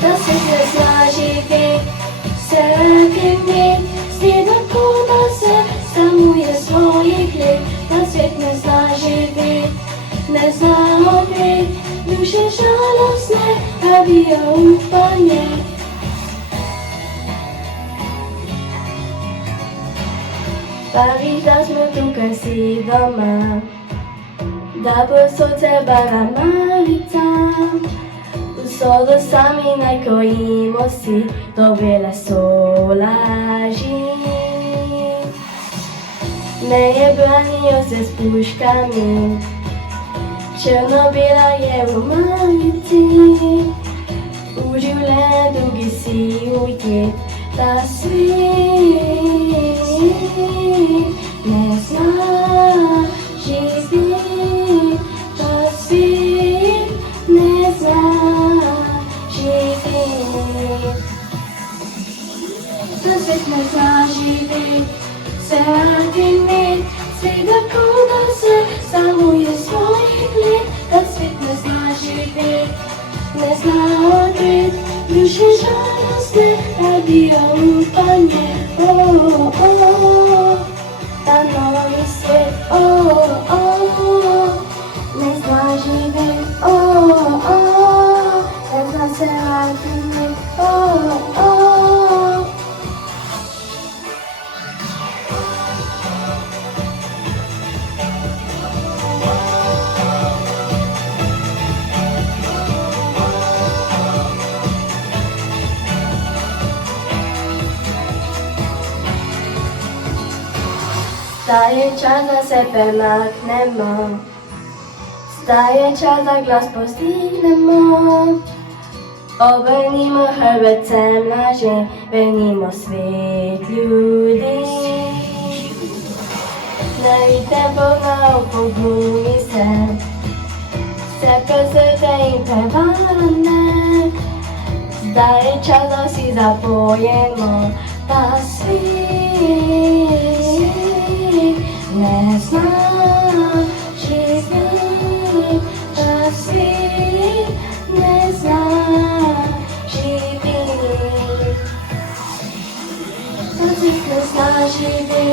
Ta svet ne zna živeti, se radi imeti, zdi tako, da se samuje svojih let. Ta svet ne zna živeti, ne zna ogreti, duše žalostne, rabijo upanje. Praviš, da smo tukaj si doma, da bo srce bara malica. Sodo sami naj krojimo si, do bele solaži. Meje branijo se s puškami, črno-bela je v malici. V življenju drugi si ujti, ta svet ne zna živeti, ta svet ne zna. Ta svet ne zna živeti, se radi imeti, svet tako, da se samuje svojih let. Ta svet ne zna živeti, ne zna ogreti, duše žalostne, rabijo upanje. Ta novi svet, ne zna živeti, ne zna se radi imeti, Zdaj je čas, da se premaknemo, zdaj je čas, da glas povzdignemo. Obrnimo hrbet sem lažje, vrnimo svet ljudi. Najdite Boga v pogumi se, vse prezrte in prevarane. Zdaj je čas, da si zapojemo, ta svet ne zna živeti, ta svet ne zna živeti. Ta svet ne zna živeti,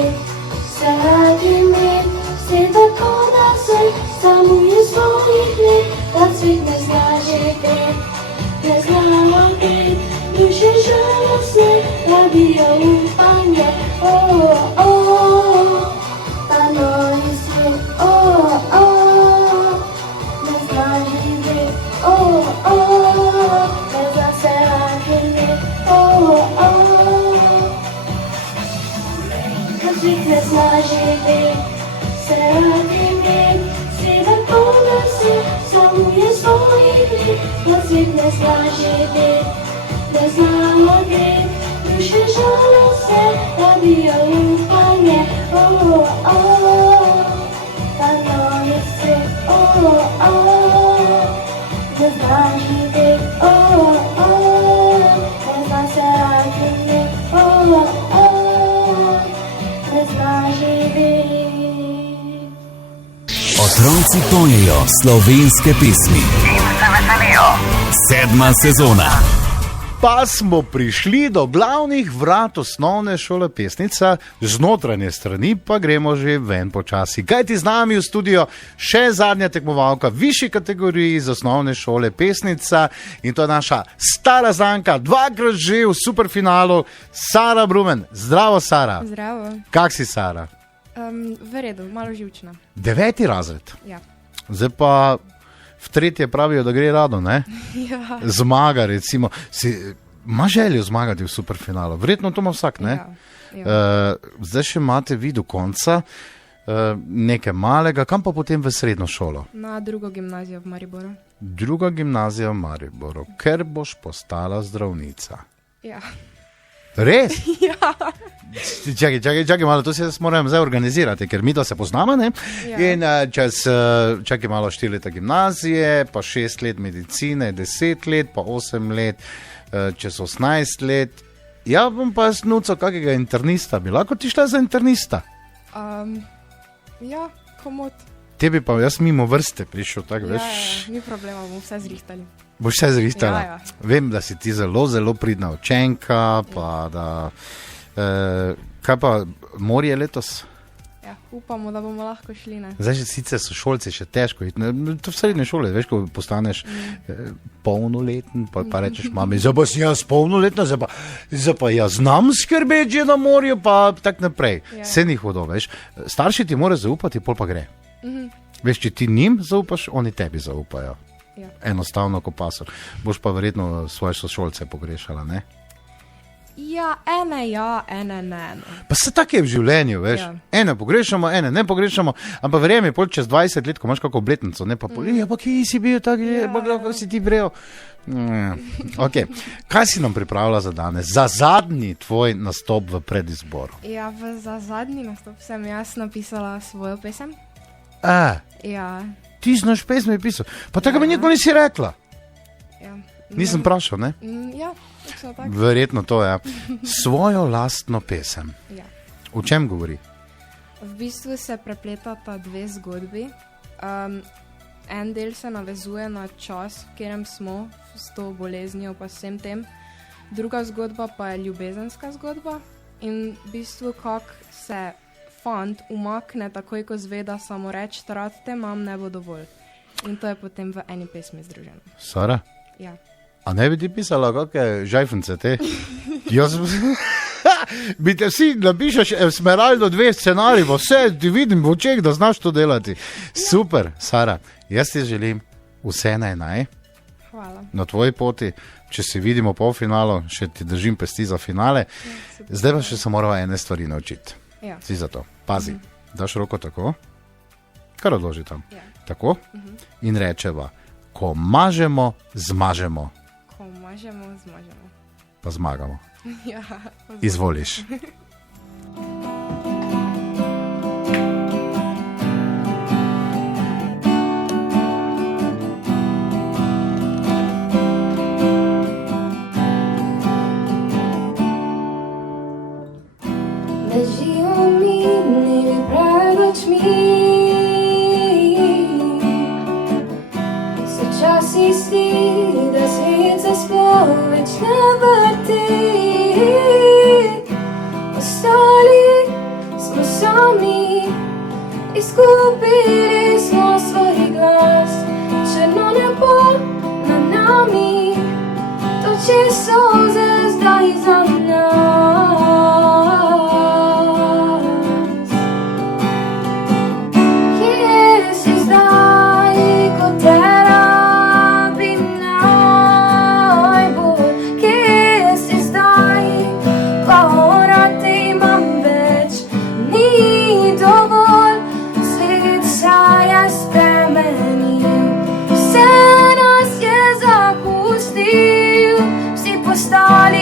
se radi imeti, svet tako, da se samuje svojih let. Ta svet ne zna živeti, ne zna ogreti, duše žalostne, rabijo upanje. Ta novi svet, ne zna živeti, ne zna se radi imeti. Ta svet ne zna živeti, se radi imeti, svet tako, da se samuje svojih let. Ta svet ne zna živeti, ne zna ogreti, duše žale se, rabijo upanje, pa novi svet, ne zna živeti, ne zna se razumeti, ne zna živeti. Otroci pojejo slovenske pesmi. In se veselijo. 7. sezona. Pa smo prišli do glavnih vrat osnovne šole Pesnica, z notranje strani pa gremo že ven počasi. Kajti z nami v studio še zadnja tekmovalka v višji kategoriji z osnovne šole Pesnica in to je naša stara zanka, dvakrat že v superfinalu, Sara Brumen. Zdravo, Sara. Zdravo. Kak si, Sara? V redu, malo živčna. 9. razred. Ja. Zdaj pa v 3. pravijo, da gre rado, ne? Ja. Zmaga, recimo. Ima željo zmagati v superfinalu? Verjetno to ima vsak, ne? Ja. Zdaj še imate vi do konca nekaj malega, kam pa potem v srednjo šolo? Na drugo gimnazijo v Mariboru. Druga gimnazija v Mariboru, ker boš postala zdravnica. Ja. Res? Ja. Čakaj malo, to se moram zdaj organizirati, ker mi to se poznamo, ne? Ja. In čakaj malo 4 leta gimnazije, pa 6 let medicine, 10 let, pa 8 let, čez 18 let. Ja, bom pa snuco kakega internista, bi lahko ti šla za internista? Ja, komod. Tebi pa jaz mimo vrste prišel, tako Ja, veš. ni problema, bomo vse zrihtali. Boš vse zrihtala. Ja. Vem, da si ti zelo pridna učenka, pa da... kaj pa morje letos? Ja, upamo, da bomo lahko šli, ne? Zdaj, sicer so šolci še težko iti. To v srednje šole, veš, ko postaneš polnoleten, pa rečeš mami, zdaj pa si jaz polnoletna, zdaj pa jaz znam skrbeti že na morju, pa tak naprej. Ja. Vse ni hudo, veš. Starši ti morajo zaupati, pol pa gre. Veš, če ti njim zaupaš, oni tebi zaupajo. Ja. Enostavno kot pasor. Boš pa verjetno svoje sošolce pogrešala, ne? Ja, ene ne. No. Pa se tako je v življenju, veš. Ja. Ene pogrešamo, ene ne pogrešamo, ampak verjemi, pol čez 20 let, ko imaš kako obletnico, ne pa pol, pa kje si bil, tako je, pa kako si ti brel. Ok, kaj si nam pripravila za danes? Za zadnji tvoj nastop v predizboru. Ja, za zadnji nastop sem jaz napisala svojo pesem. Ja. Ti znaš pesmi pisal, pa tako mi nikoli nisi rekla. Ja. Nisem vprašal, ne? Ja, tako. Verjetno to je. Svojo lastno pesem. Ja. O čem govori? V bistvu se prepletata dve zgodbi. En del se navezuje na čas, v katerem smo s to boleznijo pa s vsem tem. Druga zgodba pa je ljubezenska zgodba in v bistvu kako se fant umakne takoj, ko zve, da samo reč, rad te imam, ne bo dovolj. In to je potem v eni pesmi združeno. Sara? Ja. A ne bi ti pisala kakšne žajfence te? Jaz bi te vsi napišeš Esmeraldo 2 scenarij, vse ti vidim v očeh, da znaš to delati. Super, Sara, jaz ti želim vse naj. Hvala. Na tvoji poti, če se vidimo po finalu, še ti držim pesti za finale. Zdaj pa še se morava ene stvari naučiti. Ja. Si za to. Pazi, daš roko tako, kar odloži tam. Ja. Tako in rečeva, ko mažemo, zmažemo. Ko mažemo, zmažemo. Pa zmagamo. Ja. Izvoliš. Ležijo mi dnevi pred očmi, so časi zdi, da svet se sploh več ne vrti. Ostali smo sami, izgubili smo svoj glas. Črno nebo nad nami, toči solze zdaj za nas. Kje si zdaj, ko te rabim najbolj? Kje si zdaj, ko rad te imam več? Ni dovolj, svet se je spremenil, vse nas je zapustil, vsi postali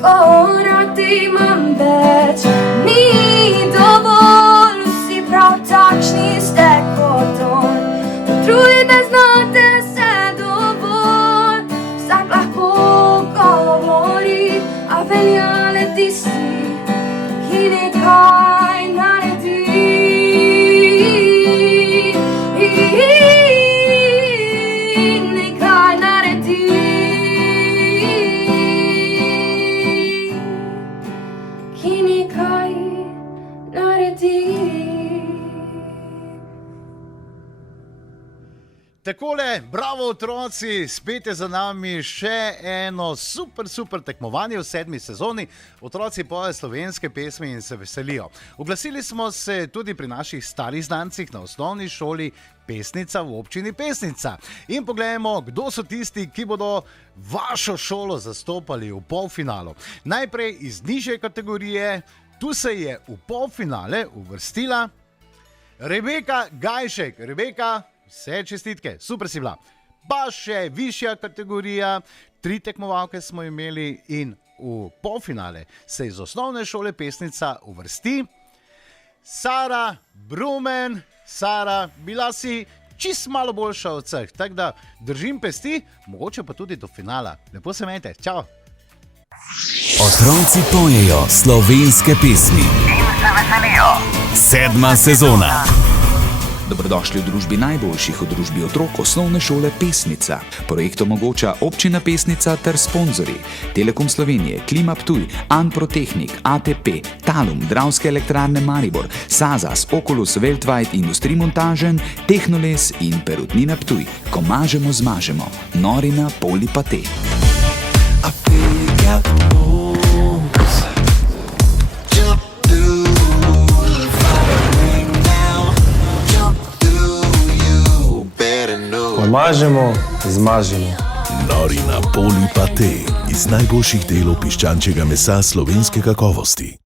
Korati imam več, ni dovolj, vsi prav takšni ste kot on. Potrujte, znate se dovolj, vsak lahko govori, a velja le tisti, ki nekaj naredi. Nekaj naredi. Ki nekaj naredi. Takole, bravo otroci, spet je za nami še eno super tekmovanje v 7. sezoni. Otroci pojejo slovenske pesmi in se veselijo. Oglasili smo se tudi pri naših starih znancih na osnovni šoli Pesnica v občini Pesnica. In poglejmo, kdo so tisti, ki bodo vašo šolo zastopali v polfinalu. Najprej iz nižje kategorije, tu se je v polfinale uvrstila Rebeka Gajšek. Rebeka, vse čestitke, super si bila. Pa še višja kategorija, 3 tekmovalke smo imeli in v polfinale se iz osnovne šole Pesnica uvrsti Sara Brumen. Sara, bila si čist malo boljša od vseh, tako da držim pesti, mogoče pa tudi do finala. Lepo se imejte, čau! Otroci pojejo slovenske pesmi. In se veselijo. 7. sezona. Dobrodošli v družbi najboljših, v družbi otrok osnovne šole Pesnica. Projekt omogoča občina Pesnica ter sponzorji Telekom Slovenije, Klima Ptuj, Anprotehnik, ATP, Talum, Dravske elektrarne Maribor, Sazas, Oculus, Weltweit, Industrimontažen, Tehnoles in Perutnina Ptuj. Ko mažemo, zmažemo. Nori na Polipate. Mažemo, zmažemo. Nori na Polipate iz najboljših delov piščančjega mesa slovenske kakovosti.